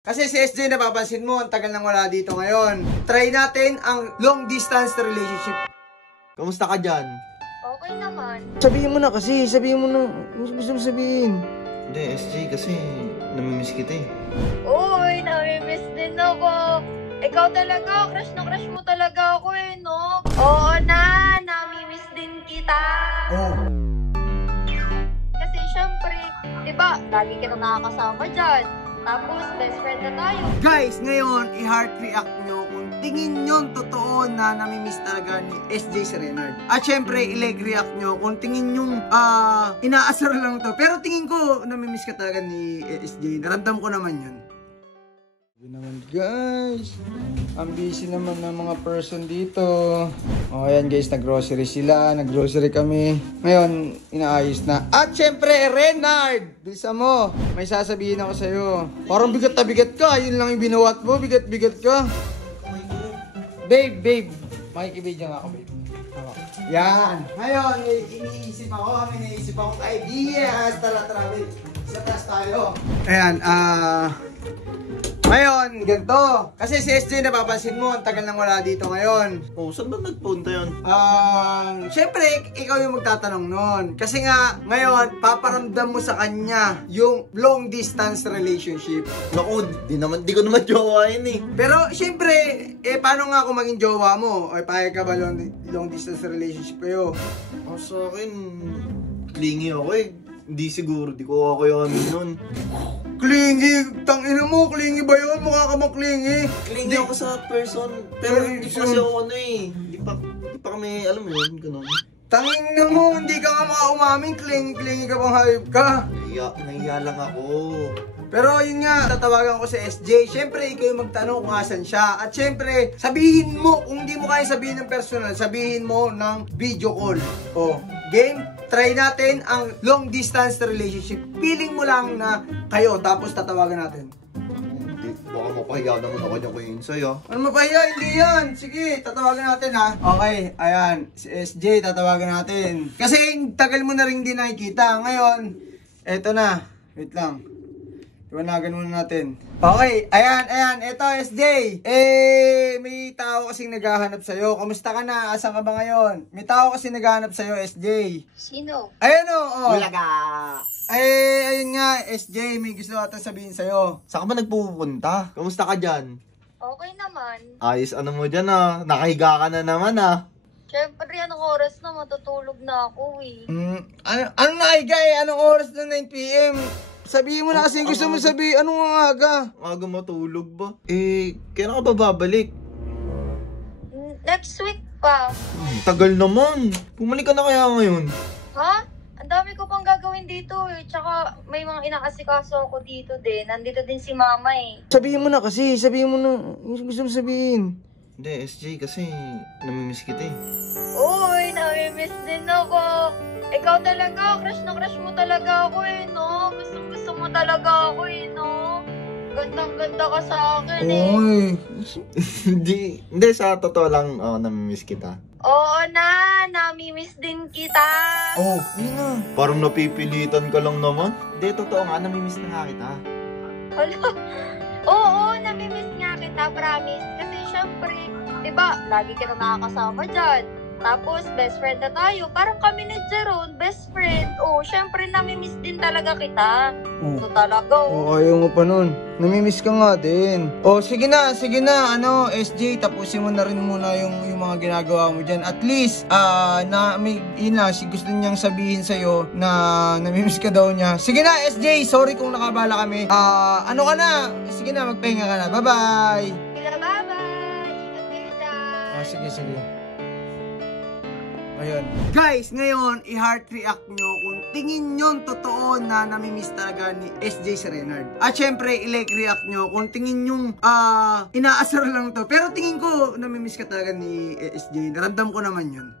Kasi si SJ, napapansin mo, ang tagal nang wala dito ngayon. Try natin ang long distance relationship. Kamusta ka dyan? Okay naman. Sabihin mo na kasi, sabihin mo na. Ano gusto mo sabihin? Hindi, SJ, kasi namimiss kita eh. Uy, namimiss din ako. Ikaw talaga, crush mo talaga ako eh, no? Oo na, namimiss din kita. Oh. Kasi syempre, di ba, lagi kita nakakasama dyan. Tapos, best friend na tayo. Guys, ngayon, i-heart react nyo kung tingin nyo totoo na namimiss talaga ni SJ si Renard. At syempre, i-leg react nyo kung tingin nyo inaasar lang to. Pero tingin ko, namimiss ka talaga ni SJ. Naramdam ko naman yun. Yun naman guys, ang busy naman ng mga person dito. O ayan guys, nag-grocery sila, nag-grocery kami. Ngayon, inaayos na. At syempre, Renard! Bisa mo, may sasabihin ako sa'yo. Parang bigat na bigat ka, yun lang yung binuwat mo, bigat-bigat ka. Babe, makikibidyo nga ako babe. Yan, ngayon, may iniisip akong ideas. Tara, babe. Sa taas tayo. Ayan, ngayon, ganito. Kasi si SJ, napapansin mo, ang tagal nang wala dito ngayon. Oh, saan ba nagpunta yun? Syempre, ikaw yung magtatanong nun. Kasi nga, ngayon, paparamdam mo sa kanya yung long distance relationship. Naku, di ko naman jowain eh. Pero, syempre, paano nga kung maging jowa mo? O, payag ka ba long distance relationship kayo? Sa akin, clingy ako eh. Hindi siguro, di ko ako yung amin nun. Clingy? Tangina mo, clingy ba yun? Mukha ka mang clingy. Clingy ako sa person, pero hindi pa kasi ako ano eh. Di pa kami, alam mo yun, ganun. Tangina mo, hindi ka nga makaumamin, clingy ka bang hayop ka? Nahiya lang ako. Pero yun nga, tatawagan ko si SJ. Siyempre, ikaw yung magtanong kung asan siya. At siyempre, sabihin mo, kung hindi mo kaya sabihin ng personal, sabihin mo ng video call. O, game, try natin ang long distance relationship. Feeling mo lang na kayo, tapos tatawagan natin. Baka mapahiya naman ako dyan kay Insay ah. Ano mapahiya? Hindi yan. Sige, tatawagan natin ha. Okay, ayan. Si SJ, tatawagan natin. Kasi tagal mo na rin din nakikita. Ngayon, eto na. Wait lang. Iwanagan muna natin. Okay, ayan, eto SJ. May tao kasing naghahanap sa'yo. Kamusta ka na? Asan ka ba ngayon? May tao kasing naghahanap sa'yo, SJ. Sino? Ayan o. Bulaga! Ayun nga, SJ, may gusto ata sabihin sa'yo. Saan ka ba nagpupunta? Kamusta ka dyan? Okay naman. Ayos ano mo dyan ah. Nakahiga ka na naman ah. Syempre, anong oras na matutulog na ako eh. Anong naiga eh? Anong oras na 9 PM? Sabihin mo na kasi gusto mo sabihin. Anong aga? Aga matulog ba? Kailan ka ba babalik? Next week pa. Tagal naman. Bumalik ka na kaya ngayon? Ha? Ang dami ko pang gagawin dito eh. Tsaka may mga inaasikaso ako dito din. Nandito din si mama eh. Sabihin mo na kasi. Sabihin mo na. Gusto mo sabihin. Hindi, SJ, kasi namimiss kita eh. Uy, namimiss din ako. Ikaw talaga, crush mo talaga ako eh, no? Gusto mo talaga ako eh, no? Gandang-ganda ka sa akin eh. Uy. Hindi, sa totoo lang, namimiss kita. Oo na, namimiss din kita. Oh, yun na. Parang napipilitan ka lang naman. Hindi, totoo nga, namimiss na nga kita. Hala. Oo, namimiss nga kita, promise. Kasi syempre, di ba, lagi kita nakakasama dyan. Tapos, best friend na tayo. Parang kami ni Jeron, best friend. Oh, syempre, namimiss din talaga kita. Oh. So, talaga, Oh, ayaw mo pa nun. Namimiss ka nga din. Oh, sige na. SJ, tapusin mo na rin muna yung mga ginagawa mo dyan. At least, gusto niyang sabihin sa'yo na namimiss ka daw niya. Sige na, SJ, sorry kung nakabala kami. Ano ka na? Sige na, magpahinga ka na. Bye-bye! Bye-bye! Ingat kayo dyan! Sige. Ayun. Guys, ngayon, i-heart react nyo kung tingin nyo totoo na namimiss talaga ni SJ si Renard. At syempre, i-like react nyo kung tingin nyo inaasar lang to. Pero tingin ko, namimiss ka talaga ni SJ. Naramdam ko naman yun.